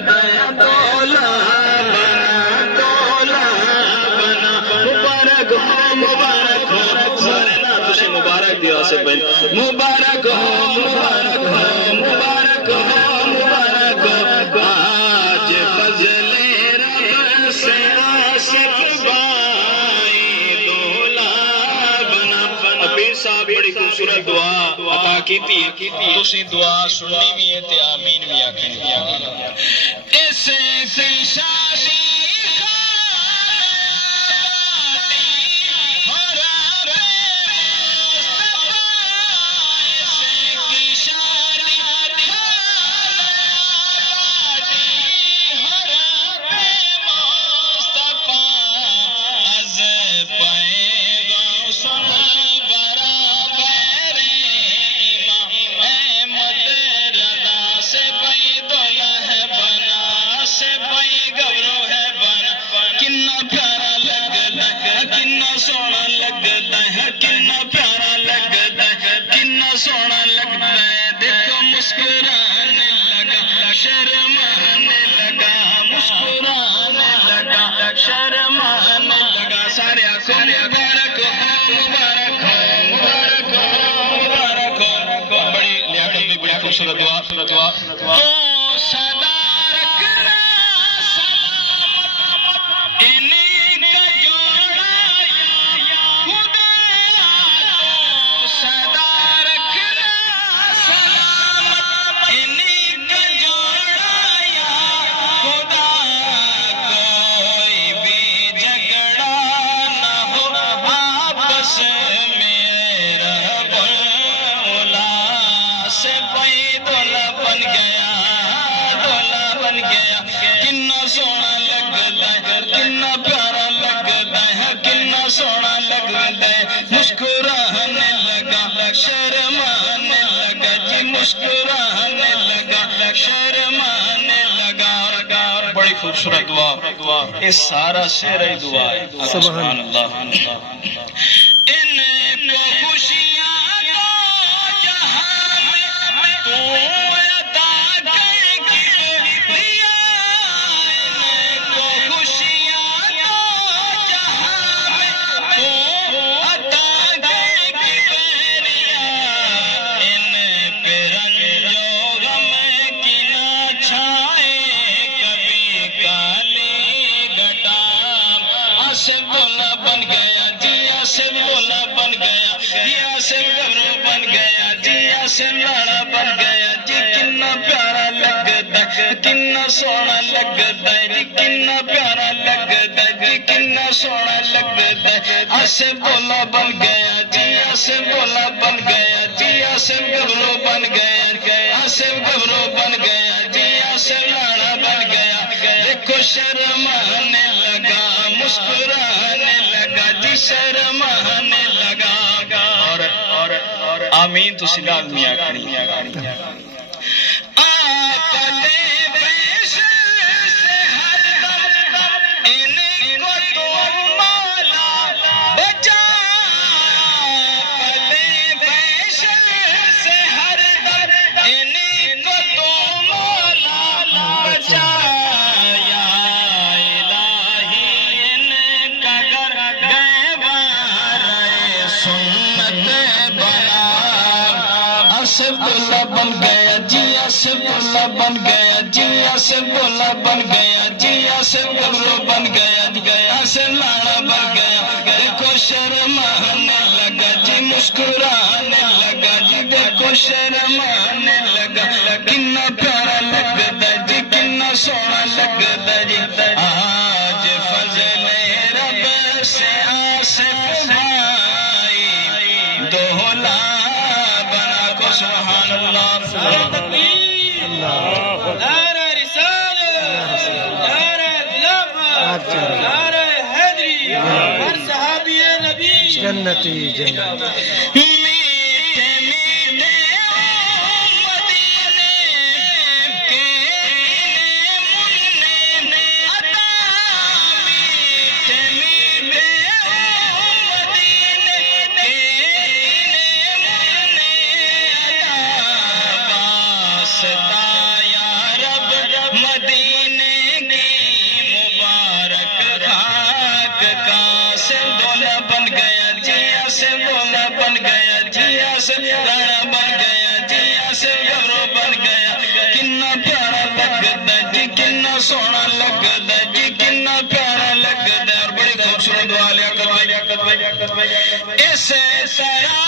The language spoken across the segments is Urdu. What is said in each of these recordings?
دولا بنا دولا بنا مبارک ہو مبارک ہو سارے نا تسی مبارک دیا سے بن مبارک ہو مبارک ہو مبارک ہو مبارک ہو آج فضل رب سے آصف بائی دولا بنا پیر صاحب بڑی خوبصورت دعا عطا کی تھی تسی دعا سننی بھی ہے تے آمین بھی آکھنی ایسے سے شادی خوبصورت دعا یہ سارا شعر ہی دعا ہے سبحان اللہ ان کو خوشیاں دو جہاں میں تو عطا کر دیا ان کو خوشیاں دو جہاں میں تو عطا کر دیا ان پہ رنج و غم کی نہ چھائے آصف دولا بن گیا جی آصف دولا بن گیا جی آصف گبرو بن گیا جی آصف لاڑا بن گیا جی کنا پیارا لگتا ہے کنا سونا لگتا ہے جی کنا پیارا لگتا ہے جی کنا سونا لگتا ہے آصف دولا بن گیا جی آصف دولا بن گیا جی آصف گبرو بن گیا آصف گبرو بن گیا جی آصف لاڑا بن گیا دیکھو شرمانے لگا مسکرانے لگا جی شرمانے لگا اور آمین تو سنال میاں کھڑی آپ لے بیش سے ہر دم ان کو تو مولا بچا آپ لے بیش سے ہر دم ان کو تو مولا بچا آصف دولا بن گیا جی آصف دولا بن گیا جی آصف دولا بن گیا جی آصف گبرو بن گیا جی آصف لاڑا بن گیا دیکھو شرمانے لگا جی مسکرانے لگا جی دیکھو شرمانے لگا کنا پیارا لگتا جی کنا سونا لگتا جی آج فضل رب سے آصف بھائی دولا سبحان اللہ نعرہ رسالت نعرہ خلافت نعرہ حیدری ہر صحابی نبی جنتی جنتی مدینہ سونا لگدا جی کنا پیارا لگدا اور بڑی خوبصورت دعا لیا کر اسے طرح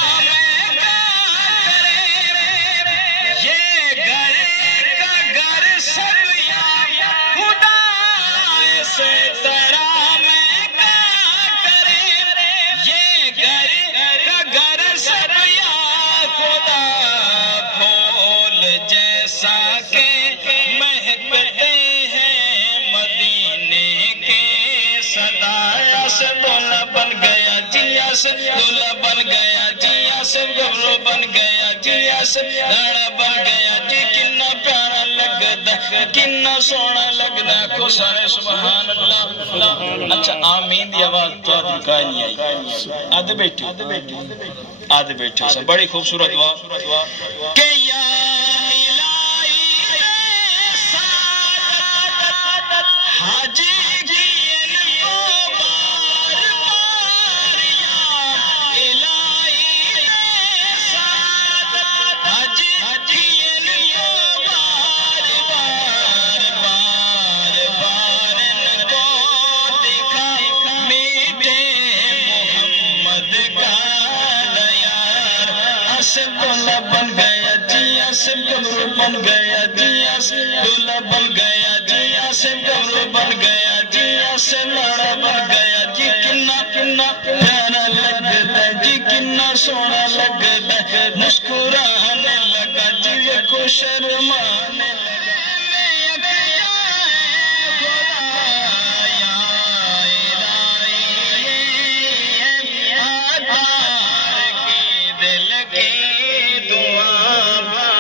دولہ بن گیا جی آصف گبرو بن گیا جی آصف لاڑا بن گیا جی کنا پیارا لگدا کنا سونا لگدا کو سارے سبحان اللہ. اچھا آمین دی آواز تو کہیں نہیں آئی آدھے بیٹھے بڑی خوبصورت دعا کہ یا حاجی بن گیا جی آصف گبرو بن گیا جی آصف دولہ بن گیا جی آصف گبرو بن گیا جی آصف لاڑا بن گیا جی کنا پیارا لگدا جی کنا سونا لگدا مسکرانے لگا جی کو شرمانے لگا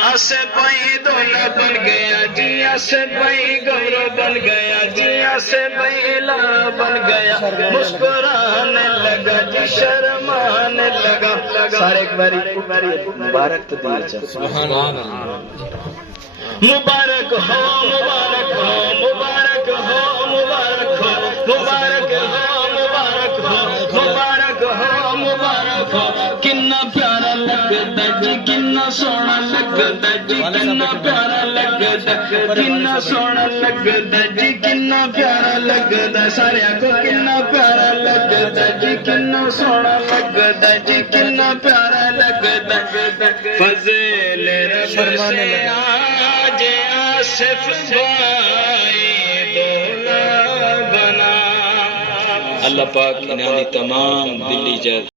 آصف بھائی دولہ بن گیا جی آصف بھائی گورو بن گیا جی آصف بھائی لاڑا بن گیا مسکرانے لگا جی شرمانے لگا سارے ایک باری مبارک تو دیئے جا سبحان اللہ مبارک ہو مبارک ہو مبارک ہو مبارک ہو مبارک ہو مبارک ہو مبارک ہو مبارک ہو کنا پیارا لگدا جی کنا سونا لگدا جی کنا پیارا لگدا کنا سونا لگدا جی کنا پیارا لگدا سارے کو کنا پیارا لگدا جی کنا سونا لگدا جی کنا پیارا لگدا فضل رب سے آج آصف بھائی دولہ بنا. اللہ پاک انہاں دی تمام دلی جات